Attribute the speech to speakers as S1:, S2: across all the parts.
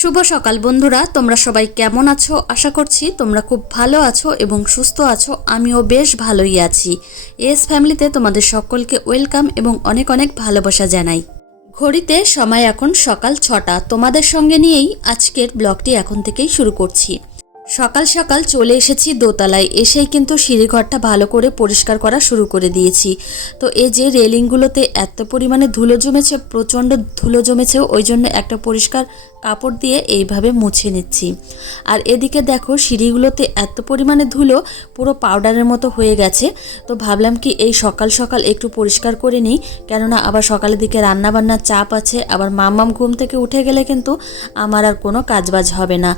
S1: শুভ সকাল বন্ধুরা, তোমরা সবাই কেমন আছো? আশা করছি তোমরা খুব ভালো আছো এবং সুস্থ আছো, আমিও বেশ ভালোই আছি। এস ফ্যামিলিতে তোমাদের সকলকে ওয়েলকাম এবং অনেক অনেক ভালোবাসা জানাই। ঘড়িতে সময় এখন সকাল ছটা। তোমাদের সঙ্গে নিয়েই আজকের ব্লগটি এখন থেকেই শুরু করছি। সকাল সকাল চলে এসেছি দোতলায়। এসেই কিন্তু সিঁড়িঘরটা ভালো করে পরিষ্কার করা শুরু করে দিয়েছি। তো এই যে রেলিংগুলোতে এত পরিমাণে ধুলো জমেছে, প্রচণ্ড ধুলো জমেছে, ওই জন্য একটা পরিষ্কার কাপড় দিয়ে এইভাবে মুছে নিচ্ছি। আর এদিকে দেখো সিঁড়িগুলোতে এত পরিমাণে ধুলো, পুরো পাউডারের মতো হয়ে গেছে। তো ভাবলাম কি এই সকাল সকাল একটু পরিষ্কার করে নিই, কেননা আবার সকালের দিকে রান্নাবান্নার চাপ আছে, আবার মাম্মাম ঘুম থেকে উঠে গেলে কিন্তু আমার আর কোনো কাজবাজ হবে না।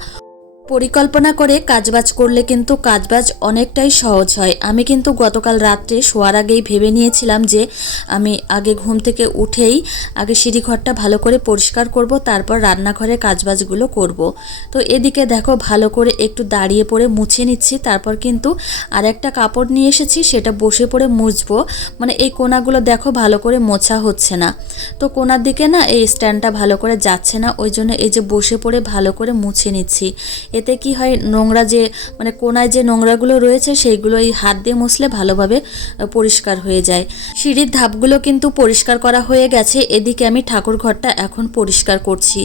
S1: পরিকল্পনা করে কাজবাজ করলে কিন্তু কাজবাজ অনেকটাই সহজ হয়। আমি কিন্তু গতকাল রাত্রে শোয়ার আগেই ভেবে নিয়েছিলাম যে আমি আগে ঘুম থেকে উঠেই আগে সিঁড়িঘরটা ভালো করে পরিষ্কার করব, তারপর রান্নাঘরে কাজবাজগুলো করব। তো এদিকে দেখো ভালো করে একটু দাঁড়িয়ে পড়ে মুছে নিচ্ছি, তারপর কিন্তু আর একটা কাপড় নিয়ে এসেছি, সেটা বসে পড়ে মুছবো। মানে এই কোনাগুলো দেখো ভালো করে মোছা হচ্ছে না। তো কোনার দিকে না এই স্ট্যান্ডটা ভালো করে যাচ্ছে না, ওই জন্য এই যে বসে পড়ে ভালো করে মুছে নিচ্ছি। এতে কি হয়, নোংরা যে মানে কোনায় যে নোংরাগুলো রয়েছে সেইগুলো এই হাত দিয়ে মুছলে ভালোভাবে পরিষ্কার হয়ে যায়। সিঁড়ির ধাপগুলো কিন্তু পরিষ্কার করা হয়ে গেছে, এদিকে আমি ঠাকুর ঘরটা এখন পরিষ্কার করছি।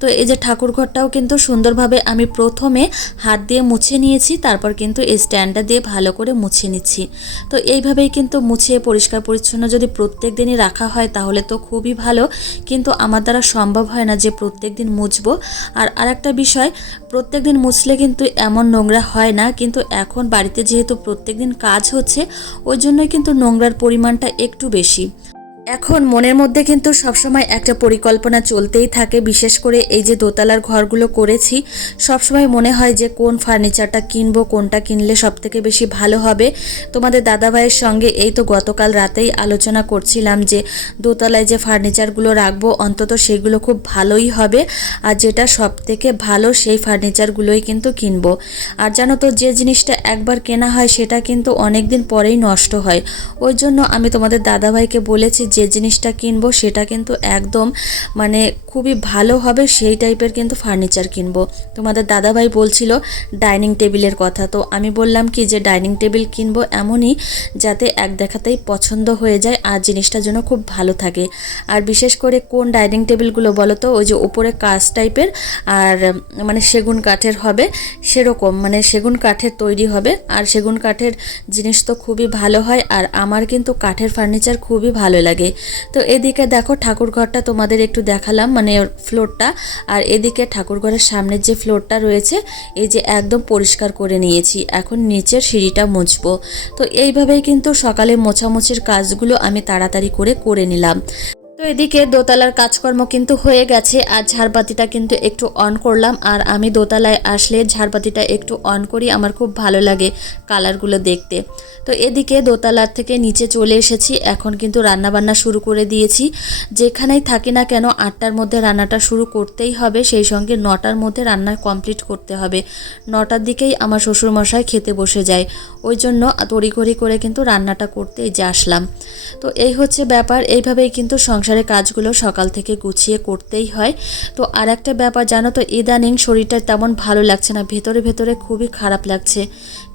S1: তো এই যে ঠাকুর ঘরটাও কিন্তু সুন্দরভাবে আমি প্রথমে হাত দিয়ে মুছে নিয়েছি, তারপর কিন্তু এই স্ট্যান্ডটা দিয়ে ভালো করে মুছে নিচ্ছি। তো এইভাবেই কিন্তু মুছে, পরিষ্কার, পরিচ্ছন্ন যদি প্রত্যেক দিনই রাখা হয়, তাহলে তো খুবই ভালো। কিন্তু আমার দ্বারা সম্ভব হয় না যে প্রত্যেক দিন মুছবো। আর আরেকটা বিষয়, প্রত্যেক মুছলে কিন্তু এমন নোংরা হয় না, কিন্তু এখন বাড়িতে যেহেতু প্রত্যেক দিন কাজ হচ্ছে, ওই জন্যই কিন্তু নোংরার পরিমাণটা একটু বেশি। এখন মনের মধ্যে কিন্তু সবসময় একটা পরিকল্পনা চলতেই থাকে, বিশেষ করে এই যে দোতলার ঘরগুলো করেছি, সবসময় মনে হয় যে কোন ফার্নিচারটা কিনবো, কোনটা কিনলে সব থেকে বেশি ভালো হবে। তোমাদের দাদাভাইয়ের সঙ্গে এই তো গতকাল রাতেই আলোচনা করছিলাম যে দোতলায় যে ফার্নিচারগুলো রাখব, অন্তত সেগুলো খুব ভালোই হবে আর যেটা সব থেকে ভালো সেই ফার্নিচারগুলোই কিন্তু কিনবো। আর জানো তো, যে জিনিসটা একবার কেনা হয় সেটা কিন্তু অনেক দিন পরেই নষ্ট হয়। ওই জন্য আমি তোমাদের দাদাভাইকে বলেছি যে জিনিসটা কিনবো সেটা কিন্তু একদম মানে খুবই ভালো হবে সেই টাইপের কিন্তু ফার্নিচার কিনবো। তোমাদের দাদাভাই বলছিল ডাইনিং টেবিলের কথা। তো আমি বললাম কি যে ডাইনিং টেবিল কিনবো এমনই যাতে এক দেখাতেই পছন্দ হয়ে যায় আর জিনিসটা যেন খুব ভালো থাকে। আর বিশেষ করে কোন ডাইনিং টেবিলগুলো বলো তো, ওই যে উপরে কাজ টাইপের আর মানে সেগুন কাঠের হবে, সেরকম মানে সেগুন কাঠের তৈরি হবে। আর সেগুন কাঠের জিনিস তো খুবই ভালো হয় আর আমার কিন্তু কাঠের ফার্নিচার খুবই ভালো লাগে। তো এদিকে দেখো ঠাকুর ঘরটা তোমাদের একটু দেখালাম মানে ফ্লোরটা আর এদিকে ঠাকুর ঘরের সামনের যে ফ্লোরটা রয়েছে, এই যে একদম পরিষ্কার করে নিয়েছি। এখন নিচের সিঁড়িটা মুছবো। তো এইভাবেই কিন্তু সকালে মোছামুছির কাজগুলো আমি তাড়াতাড়ি করে করে নিলাম। তো এদিকে দোতলার কাজকর্ম কিন্তু হয়ে গেছে, আর ঝাড়বাতিটা কিন্তু একটু অন করলাম। আর আমি দোতলায় আসলে ঝাড়বাতিটা একটু অন করি, আমার খুব ভালো লাগে কালারগুলো দেখতে। তো এদিকে দোতলার থেকে নিচে চলে এসেছি, এখন কিন্তু রান্নাবান্না শুরু করে দিয়েছি। যেখানেই থাকি না কেন, আটটার মধ্যে রান্নাটা শুরু করতেই হবে, সেই সঙ্গে নটার মধ্যে রান্না কমপ্লিট করতে হবে। নটার দিকেই আমার শ্বশুরমশাই খেতে বসে যায়। ওই জন্য তড়িঘড়ি করে কিন্তু রান্নাটা করতে যে আসলাম। তো এই হচ্ছে ব্যাপার। এইভাবেই কিন্তু সংসারের কাজগুলো সকাল থেকে গুছিয়ে করতেই হয়। তো আর একটা ব্যাপার জানো তো, ইদানিং শরীরটা তেমন ভালো লাগছে না, ভেতরে ভেতরে খুবই খারাপ লাগছে।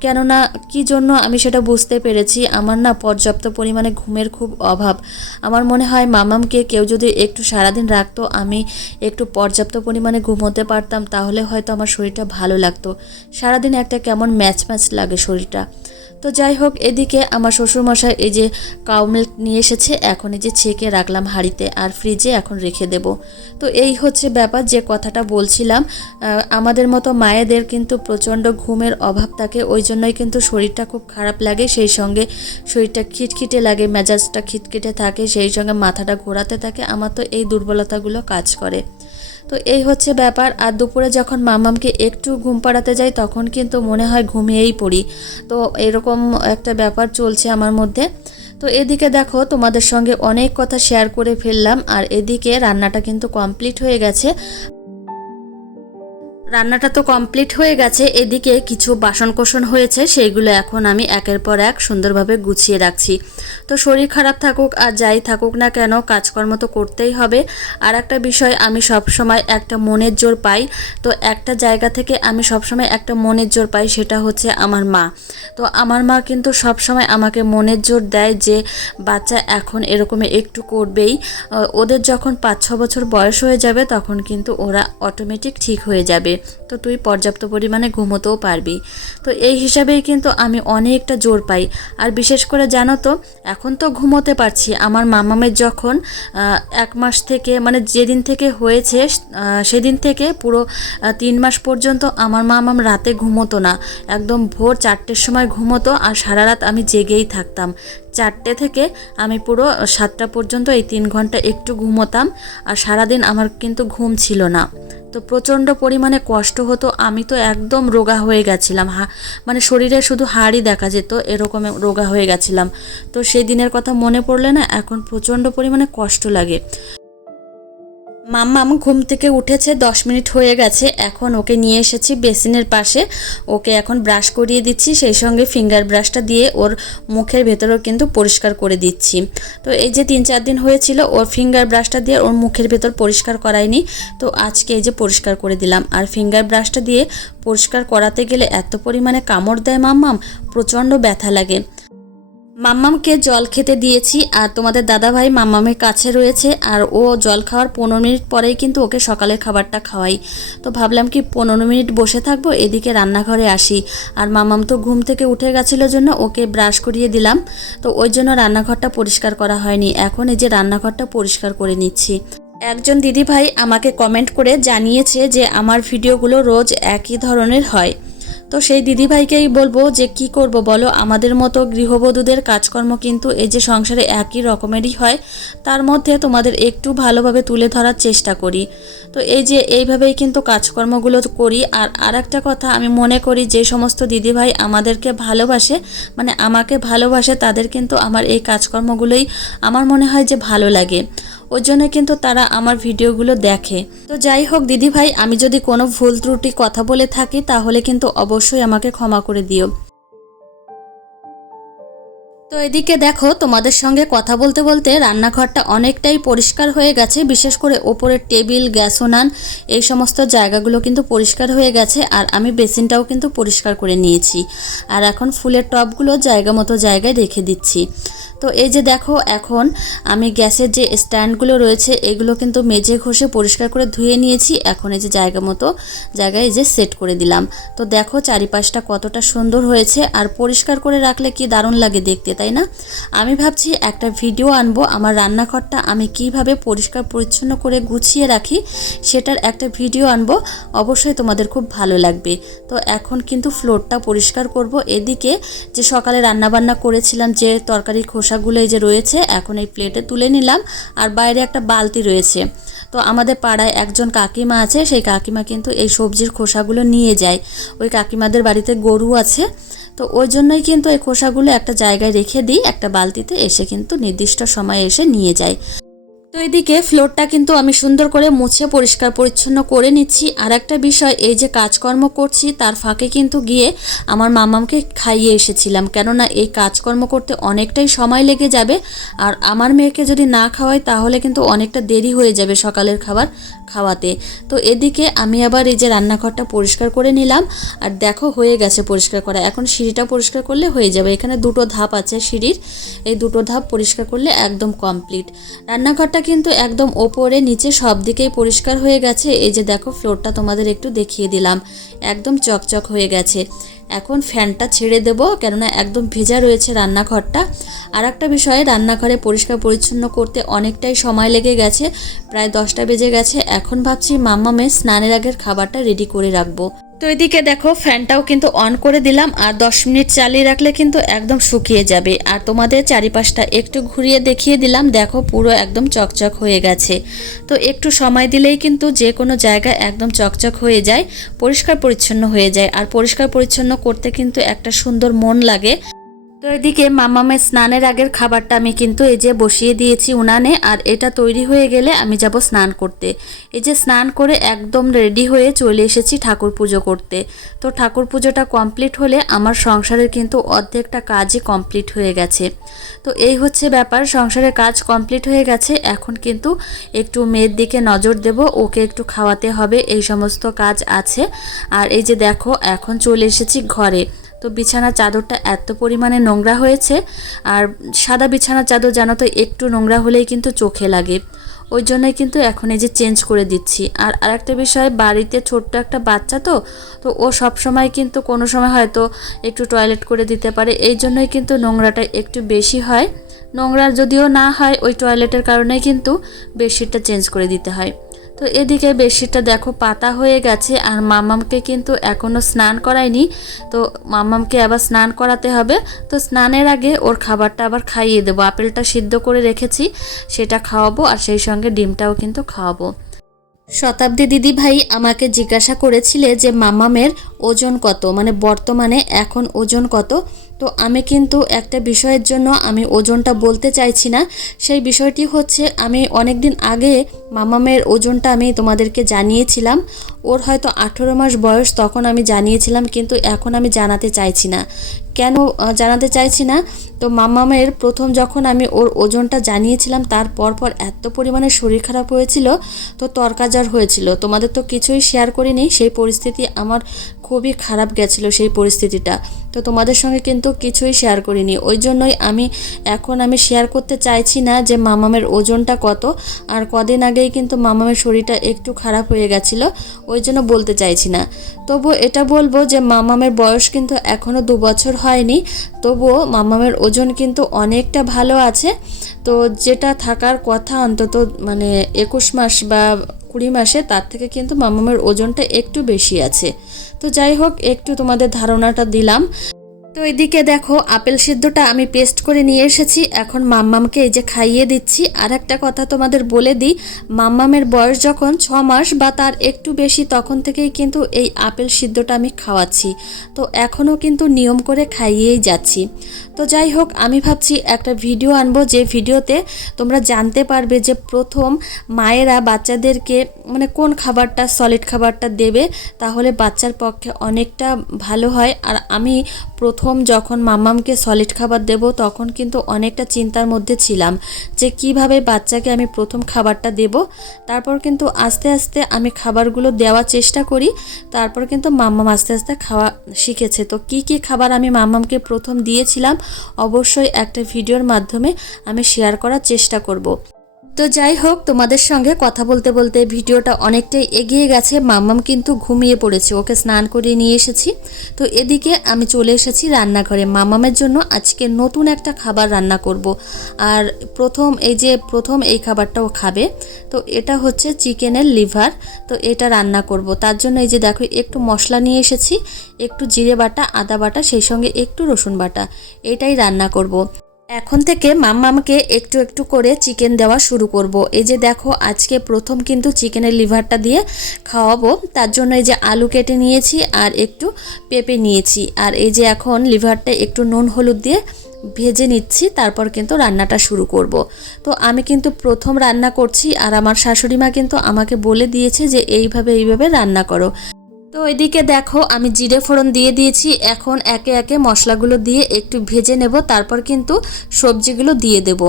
S1: কেননা কি জন্য আমি সেটা বুঝতে পেরেছি? আমার না পর্যাপ্ত পরিমাণে ঘুমের খুব অভাব। আমার মনে হয় মামামকে কেউ যদি একটু সারাদিন রাখতো, আমি একটু পর্যাপ্ত পরিমাণে ঘুমোতে পারতাম, তাহলে হয়তো আমার শরীরটা ভালো লাগতো। সারাদিন একটা কেমন ম্যাচ ম্যাচ লাগে শরীরটা। তো যাই হোক, এদিকে আমার শ্বশুরমশাই এই যে কাউ মিল্ক নিয়ে এসেছে, এখন এই যে ছেঁকে রাখলাম হাঁড়িতে আর ফ্রিজে এখন রেখে দেব। তো এই হচ্ছে ব্যাপার, যে কথাটা বলছিলাম আমাদের মতো মায়েদের কিন্তু প্রচণ্ড ঘুমের অভাব থাকে, ওই জন্যই কিন্তু শরীরটা খুব খারাপ লাগে, সেই সঙ্গে শরীরটা খিটখিটে লাগে, মেজাজটা খিটখিটে থাকে, সেই সঙ্গে মাথাটা ঘোরাতে থাকে, আমার তো এই দুর্বলতাগুলো কাজ করে। তো এই হচ্ছে ব্যাপার। আর দুপুরে যখন মামামকে একটু ঘুম পাড়াতে যাই, তখন কিন্তু মনে হয় ঘুমিয়েই পড়ি। তো এরকম একটা ব্যাপার চলছে আমার মধ্যে। তো এদিকে দেখো, তোমাদের সঙ্গে অনেক কথা শেয়ার করে ফেললাম। আর এদিকে রান্নাটা কিন্তু কমপ্লিট হয়ে গেছে। রান্নাটা তো কমপ্লিট হয়ে গেছে, এদিকে কিছু বাসন কোসন হয়েছে, সেইগুলো এখন আমি একের পর এক সুন্দরভাবে গুছিয়ে রাখছি। তো শরীর খারাপ থাকুক আর যাই থাকুক না কেন, কাজকর্ম তো করতেই হবে। আর একটা বিষয়, আমি সব সময় একটা মনের জোর পাই। তো একটা জায়গা থেকে আমি সব সময় একটা মনের জোর পাই, সেটা হচ্ছে আমার মা। তো আমার মা কিন্তু সব সময় আমাকে মনের জোর দেয় যে, বাচ্চা এখন এরকম একটু করবেই। ওদের যখন পাঁচ ছ বছর বয়স হয়ে যাবে, তখন কিন্তু ওরা অটোমেটিক ঠিক হয়ে যাবে। তো তুই পর্যাপ্ত পরিমাণে ঘুমোতেও পারবি। তো এই হিসাবেই কিন্তু আমি অনেকটা জোর পাই। আর বিশেষ করে জানো তো, এখন তো ঘুমোতে পারছি। আমার মামামের যখন এক মাস থেকে মানে যেদিন থেকে হয়েছে সেদিন থেকে পুরো তিন মাস পর্যন্ত আমার মামাম রাতে ঘুমোতো না। একদম ভোর চারটের সময় ঘুমোতো আর সারা রাত আমি জেগেই থাকতাম। চারটে থেকে আমি পুরো সাতটা পর্যন্ত এই তিন ঘণ্টা একটু ঘুমোতাম আর সারাদিন আমার কিন্তু ঘুম ছিল না। তো প্রচণ্ড পরিমাণে কষ্ট হতো, আমি তো একদম রোগা হয়ে গেছিলাম। হা মানে শরীরে শুধু হাড়ই দেখা যেত, এরকম রোগা হয়ে গেছিলাম। তো সেই দিনের কথা মনে পড়লে না, এখন প্রচণ্ড পরিমাণে কষ্ট লাগে। মাম্মাম ঘুম থেকে উঠেছে, দশ মিনিট হয়ে গেছে, এখন ওকে নিয়ে এসেছি বেসিনের পাশে। ওকে এখন ব্রাশ করিয়ে দিচ্ছি, সেই সঙ্গে ফিঙ্গার ব্রাশটা দিয়ে ওর মুখের ভেতরেও কিন্তু পরিষ্কার করে দিচ্ছি। তো এই যে তিন চার দিন হয়েছিল, ওর ফিঙ্গার ব্রাশটা দিয়ে ওর মুখের ভেতর পরিষ্কার করায়নি। তো আজকে এই যে পরিষ্কার করে দিলাম। আর ফিঙ্গার ব্রাশটা দিয়ে পরিষ্কার করাতে গেলে এত পরিমাণে কামড় দেয় মাম্মাম, প্রচণ্ড ব্যথা লাগে। মাম্মামকে জল খেতে দিয়েছি আর তোমাদের দাদাভাই মাম্মামের কাছে রয়েছে আর ও জল খাওয়ার পনেরো মিনিট পরেই কিন্তু ওকে সকালের খাবারটা খাওয়াই। তো ভাবলাম কি পনেরো মিনিট বসে থাকব, এদিকে রান্নাঘরে আসি। আর মাম্মাম তো ঘুম থেকে উঠে গেছিল জন্য ওকে ব্রাশ করিয়ে দিলাম। তো ওই জন্য রান্নাঘরটা পরিষ্কার করা হয়নি। এখন এই যে রান্নাঘরটা পরিষ্কার করে নিচ্ছি। একজন দিদিভাই আমাকে কমেন্ট করে জানিয়েছে যে আমার ভিডিওগুলো রোজ একই ধরনের হয়। তো সেই দিদিভাইকেই বলব যে, কি করব বলো? আমাদের মতো গৃহবধূদের কাজকর্ম কিন্তু এই যে সংসারে একই রকমেরই হয়, তার মধ্যে তোমাদের একটু ভালোভাবে তুলে ধরার চেষ্টা করি। তো এই যে এইভাবেই কিন্তু কাজকর্মগুলো করি। আর আর একটা কথা, আমি মনে করি যে সমস্ত দিদিভাই আমাদেরকে ভালোবাসে মানে আমাকে ভালোবাসে, তাদের কিন্তু আমার এই কাজকর্মগুলোই আমার মনে হয় যে ভালো লাগে। ওই জন্য কিন্তু তারা আমার ভিডিওগুলো দেখে। তো যাই হোক দিদি ভাই আমি যদি কোনো ভুল ত্রুটি কথা বলে থাকি, তাহলে কিন্তু অবশ্যই আমাকে ক্ষমা করে দিও। তো এদিকে দেখো, তোমাদের সঙ্গে কথা বলতে বলতে রান্নাঘরটা অনেকটাই পরিষ্কার হয়ে গেছে, বিশেষ করে ওপরের টেবিল, গ্যাস ওনান এই সমস্ত জায়গাগুলো কিন্তু পরিষ্কার হয়ে গেছে আর আমি বেসিনটাও কিন্তু পরিষ্কার করে নিয়েছি। আর এখন ফুলের টবগুলো জায়গা মতো জায়গায় রেখে দিচ্ছি। তো এই যে দেখো, এখন আমি গ্যাসের যে স্ট্যান্ডগুলো রয়েছে, এগুলো কিন্তু মেজে ঘষে পরিষ্কার করে ধুয়ে নিয়েছি, এখন এই যে জায়গা মতো জায়গায় যে সেট করে দিলাম। তো দেখো, চারিপাশটা কতটা সুন্দর হয়েছে আর পরিষ্কার করে রাখলে কি দারুণ লাগে দেখতে। তাই না? আমি ভাবছি একটা ভিডিও আনব, আমার রান্নাঘরটা আমি কীভাবে পরিষ্কার পরিচ্ছন্ন করে গুছিয়ে রাখি সেটার একটা ভিডিও আনব, অবশ্যই তোমাদের খুব ভালো লাগবে। তো এখন কিন্তু ফ্লোরটা পরিষ্কার করব, এদিকে যে সকালে রান্নাবান্না করেছিলাম, যে তরকারি খোসাগুলো যে রয়েছে, এখন এই প্লেটে তুলে নিলাম, আর বাইরে একটা বালতি রয়েছে। তো আমাদের পাড়ায় একজন কাকিমা আছে, সেই কাকিমা কিন্তু এই সবজির খোসাগুলো নিয়ে যায়। ওই কাকিমাদের বাড়িতে গরু আছে, তো ওই জন্যই কিন্তু এই খোসাগুলো একটা জায়গায় রেখে দিই, একটা বালতিতে এসে কিন্তু নির্দিষ্ট সময়ে এসে নিয়ে যায়। তো এদিকে ফ্লোরটা কিন্তু আমি সুন্দর করে মুছে পরিষ্কার পরিচ্ছন্ন করে নিচ্ছি। আর একটা বিষয়, এই যে কাজকর্ম করছি, তার ফাঁকে কিন্তু গিয়ে আমার মামামকে খাইয়ে এসেছিলাম। কেননা এই কাজকর্ম করতে অনেকটাই সময় লেগে যাবে। আর আমার মেয়েকে যদি না খাওয়াই, তাহলে কিন্তু অনেকটা দেরি হয়ে যাবে সকালের খাবার খাওয়াতে। তো এদিকে আমি আবার এই যে রান্নাঘরটা পরিষ্কার করে নিলাম। আর দেখো, হয়ে গেছে পরিষ্কার করা। এখন সিঁড়িটা পরিষ্কার করলে হয়ে যাবে। এখানে দুটো ধাপ আছে সিঁড়ির। এই দুটো ধাপ পরিষ্কার করলে একদম কমপ্লিট রান্নাঘরটা কিন্তু একদম ওপরে, নিচে সব দিকেই পরিষ্কার হয়ে গেছে। এই যে দেখো, ফ্লোরটা তোমাদের একটু দেখিয়ে দিলাম। একদম চকচক হয়ে গেছে। এখন ফ্যানটা ছেড়ে দেবো, কেননা একদম ভেজা রয়েছে রান্নাঘরটা। আর একটা বিষয়ে রান্নাঘরে পরিষ্কার পরিচ্ছন্ন করতে অনেকটাই সময় লেগে গেছে, প্রায় দশটা বেজে গেছে। এখন ভাবছি মাম্মামে স্নানের আগের খাবারটা রেডি করে রাখব। তো এদিকে দেখো, ফ্যানটাও কিন্তু অন করে দিলাম, আর দশ মিনিট চালিয়ে রাখলে কিন্তু একদম শুকিয়ে যাবে। আর তোমাদের চারিপাশটা একটু ঘুরিয়ে দেখিয়ে দিলাম, দেখো পুরো একদম চকচক হয়ে গেছে। তো একটু সময় দিলেই কিন্তু যে কোনো জায়গায় একদম চকচক হয়ে যায়, পরিষ্কার পরিচ্ছন্ন হয়ে যায়। আর পরিষ্কার পরিচ্ছন্ন করতে কিন্তু একটা সুন্দর মন লাগে। তো এদিকে মামামের স্নানের আগের খাবারটা আমি কিন্তু এই যে বসিয়ে দিয়েছি উনানে, আর এটা তৈরি হয়ে গেলে আমি যাব স্নান করতে। এই যে স্নান করে একদম রেডি হয়ে চলে এসেছি ঠাকুর পুজো করতে। তো ঠাকুর পুজোটা কমপ্লিট হলে আমার সংসারের কিন্তু অর্ধেকটা কাজই কমপ্লিট হয়ে গেছে। তো এই হচ্ছে ব্যাপার, সংসারের কাজ কমপ্লিট হয়ে গেছে, এখন কিন্তু একটু মেয়ের দিকে নজর দেব, ওকে একটু খাওয়াতে হবে, এই সমস্ত কাজ আছে। আর এই যে দেখো, এখন চলে এসেছি ঘরে। তো বিছানার চাদরটা এত পরিমাণে নোংরা হয়েছে আর সাদা বিছানার চাদর জানো তো, একটু নোংরা হলেই কিন্তু চোখে লাগে। ওই জন্যই কিন্তু এখন এই যে চেঞ্জ করে দিচ্ছি। আর আরেকটা বিষয়, বাড়িতে ছোট্ট একটা বাচ্চা তো তো ও সব সময় কিন্তু কোনো সময় হয়তো একটু টয়লেট করে দিতে পারে। এই জন্যই কিন্তু নোংরাটা একটু বেশি হয়। নোংরা যদিও না হয়, ওই টয়লেটের কারণেই কিন্তু বেডশিটটা চেঞ্জ করে দিতে হয়। তো এদিকে বেশিটা দেখো পাতা হয়ে গেছে আর মামামকে কিন্তু এখনও স্নান করায়নি। তো মামামকে আবার স্নান করাতে হবে। তো স্নানের আগে ওর খাবারটা আবার খাইয়ে দেবো। আপেলটা সিদ্ধ করে রেখেছি, সেটা খাওয়াবো আর সেই সঙ্গে ডিমটাও কিন্তু খাওয়াবো। শতাব্দী দিদি ভাই আমাকে জিজ্ঞাসা করেছিলে যে, মামামের ওজন কত? মানে বর্তমানে এখন ওজন কত? তো আমি কিন্তু একটা বিষয়ের জন্য আমি ওজনটা বলতে চাইছি না। সেই বিষয়টি হচ্ছে, আমি অনেক দিন আগে মামামের ওজনটা আমি তোমাদেরকে জানিয়েছিলাম। ওর হয়তো আঠেরো মাস বয়স, তখন আমি জানিয়েছিলাম, কিন্তু এখন আমি জানাতে চাইছি না। কেন জানাতে চাইছি না। তো মামামের প্রথম যখন আমি ওর ওজনটা জানিয়েছিলাম, তার পরপর এত পরিমাণে শরীর খারাপ হয়েছিল, তো তরকাজার হয়েছিল। তোমাদের তো কিছুই শেয়ার করিনি, সেই পরিস্থিতি আমার খুবই খারাপ গেছিল, সেই পরিস্থিতিটা। তো তোমাদের সঙ্গে কিন্তু কিছুই শেয়ার করিনি। ওই জন্যই আমি, এখন আমি শেয়ার করতে চাইছি না যে মামামের ওজনটা কত। আর কদিন আগেই কিন্তু মামামের শরীরটা একটু খারাপ হয়ে গেছিল, ওই জন্য বলতে চাইছি না। তবু এটা বলব যে মামামের বয়স কিন্তু এখনও দু বছর হয়নি। তবুও মামামের ওজন কিন্তু অনেকটা ভালো আছে। তো যেটা থাকার কথা অন্তত মানে একুশ মাস বা কুড়ি মাসে তার থেকে কিন্তু মামামের ওজনটা একটু বেশি আছে। তো যাই হোক একটু তোমাদের ধারণাটা দিলাম। তো এদিকে দেখো, আপেল সিদ্ধটা আমি পেস্ট করে নিয়ে এসেছি। এখন মাম্মামকে এই যে খাইয়ে দিচ্ছি। আর একটা কথা তোমাদের বলে দিই, মাম্মামের বয়স যখন ছ মাস বা তার একটু বেশি, তখন থেকেই কিন্তু এই আপেল সিদ্ধটা আমি খাওয়াচ্ছি। তো এখনও কিন্তু নিয়ম করে খাইয়েই যাচ্ছি। তো যাই হোক, আমি ভাবছি একটা ভিডিও আনব। যে ভিডিওতে তোমরা জানতে পারবে যে প্রথম মায়েরা বাচ্চাদেরকে মানে কোন খাবারটা সলিড খাবারটা দেবে, তাহলে বাচ্চার পক্ষে অনেকটা ভালো হয়। আর আমি প্রথম যখন মাম্মামকে সলিড খাবার দেব, তখন কিন্তু অনেকটা চিন্তার মধ্যে ছিলাম যে কীভাবে বাচ্চাকে আমি প্রথম খাবারটা দেব। তারপর কিন্তু আস্তে আস্তে আমি খাবারগুলো দেওয়ার চেষ্টা করি। তারপর কিন্তু মাম্মাম আস্তে আস্তে খাওয়া শিখেছে। তো কি কি খাবার আমি মাম্মামকে প্রথম দিয়েছিলাম, অবশ্যই একটা ভিডিওর মাধ্যমে আমি শেয়ার করার চেষ্টা করব। তো যাই হোক, তোমাদের সঙ্গে কথা বলতে বলতে ভিডিওটা অনেকটাই এগিয়ে গেছে। মাম্মাম কিন্তু ঘুমিয়ে পড়েছে। ওকে স্নান করিয়ে নিয়ে এসেছি। তো এদিকে আমি চলে এসেছি রান্নাঘরে। মামামের জন্য আজকে নতুন একটা খাবার রান্না করব। আর প্রথম, এই যে প্রথম এই খাবারটাও খাবে, তো এটা হচ্ছে চিকেনের লিভার। তো এটা রান্না করব। তার জন্য এই যে দেখো, একটু মশলা নিয়ে এসেছি, একটু জিরে বাটা, আদা বাটা, সেই সঙ্গে একটু রসুন বাটা। এটাই রান্না করব। এখন থেকে মাম্মামকে একটু একটু করে চিকেন দেওয়া শুরু করব। এই যে দেখো, আজকে প্রথম কিন্তু চিকেনের লিভারটা দিয়ে খাওয়াবো। তার জন্য এই যে আলু কেটে নিয়েছি আর একটু পেঁপে নিয়েছি। আর এই যে এখন লিভারটা একটু নুন, হলুদ দিয়ে ভেজে নিচ্ছি, তারপর কিন্তু রান্নাটা শুরু করব। তো আমি কিন্তু প্রথম রান্না করছি আর আমার শাশুড়ি মা কিন্তু আমাকে বলে দিয়েছে যে এইভাবে এইভাবে রান্না করো। তো এদিকে দেখো, আমি জিরে ফোড়ন দিয়ে দিয়েছি। এখন একে একে মশলাগুলো দিয়ে একটু ভেজে নেব, তারপর কিন্তু সবজিগুলো দিয়ে দেব।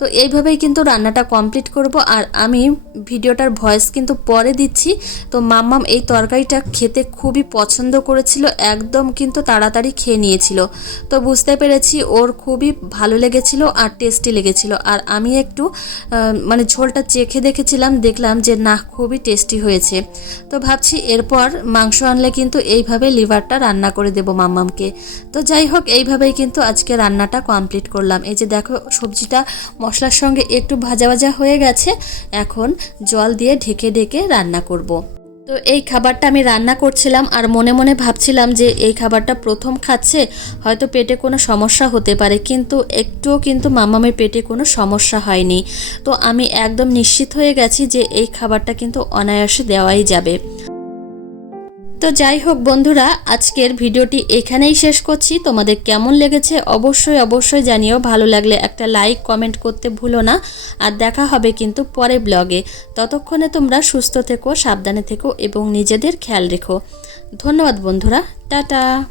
S1: তো এইভাবেই কিন্তু রান্নাটা কমপ্লিট করব। আর আমি ভিডিওটার ভয়েস কিন্তু পরে দিচ্ছি। তো মাম্মাম এই তরকারিটা খেতে খুবই পছন্দ করেছিল, একদম কিন্তু তাড়াতাড়ি খেয়ে নিয়েছিল। তো বুঝতে পেরেছি, ওর খুবই ভালো লেগেছিল আর টেস্টি লেগেছিল। আর আমি একটু মানে ঝোলটা চেখে দেখেছিলাম, দেখলাম যে না, খুবই টেস্টি হয়েছে। তো ভাবছি এরপর মাংস আনলে কিন্তু এইভাবে লিভারটা রান্না করে দেবো মাম্মামকে। তো যাই হোক, এইভাবেই কিন্তু আজকে রান্নাটা কমপ্লিট করলাম। এই যে দেখো, সবজিটা মশলার সঙ্গে একটু ভাজা ভাজা হয়ে গেছে। এখন জল দিয়ে ঢেকে ঢেকে রান্না করব। তো এই খাবারটা আমি রান্না করছিলাম আর মনে মনে ভাবছিলাম যে এই খাবারটা প্রথম খাচ্ছে, হয়তো পেটে কোনো সমস্যা হতে পারে, কিন্তু একটুও কিন্তু মামামের পেটে কোনো সমস্যা হয়নি। তো আমি একদম নিশ্চিত হয়ে গেছি যে এই খাবারটা কিন্তু অনায়াসে দেওয়াই যাবে। তো যাই হোক বন্ধুরা, আজকের ভিডিওটি এখানেই শেষ করছি। তোমাদের কেমন লেগেছে অবশ্যই অবশ্যই জানিও। ভালো লাগলে একটা লাইক, কমেন্ট করতে ভুলো না। আর দেখা হবে কিন্তু পরে ব্লগে। ততক্ষণে তোমরা সুস্থ থেকো, সাবধানে থেকো এবং নিজেদের খেয়াল রেখো। ধন্যবাদ বন্ধুরা। টাটা।